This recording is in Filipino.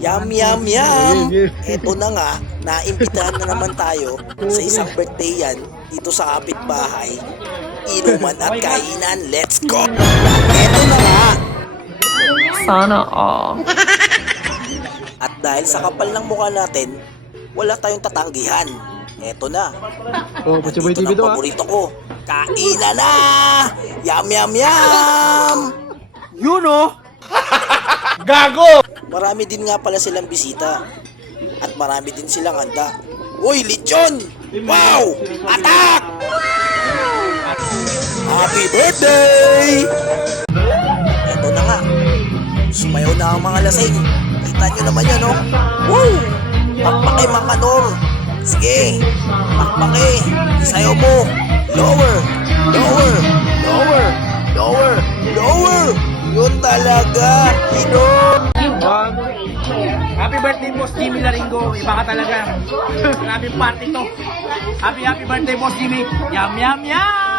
Yum, yum, yum! Eto na nga, naimbitahan na naman tayo sa isang birthday yan dito sa kapitbahay. Inuman at kainan, let's go! Eto na nga! Sana all. At dahil sa kapal ng mukha natin, wala tayong tatanggihan. Eto na. Oh, Putsaboy Dito TV ng to, paborito ko. Kainan na! Yum, yum, yum! Yun oh! Gago! Marami din nga pala silang bisita. At marami din silang handa. Uy, lechon! Wow! Atak! Happy birthday! Eto na nga. Sumayaw na ang mga lasing. Kita nyo naman yan, oh. Woo! Pakpake, Makanor. Sige. Pakpake. Isayaw mo. Lower. Lower. Lower. Lower. Lower. Yun talaga. Happy birthday, Boss Jimmy Laringo. Iba ka talaga. Grabe party to. Happy birthday, Boss Jimmy. Yum, yum, yum!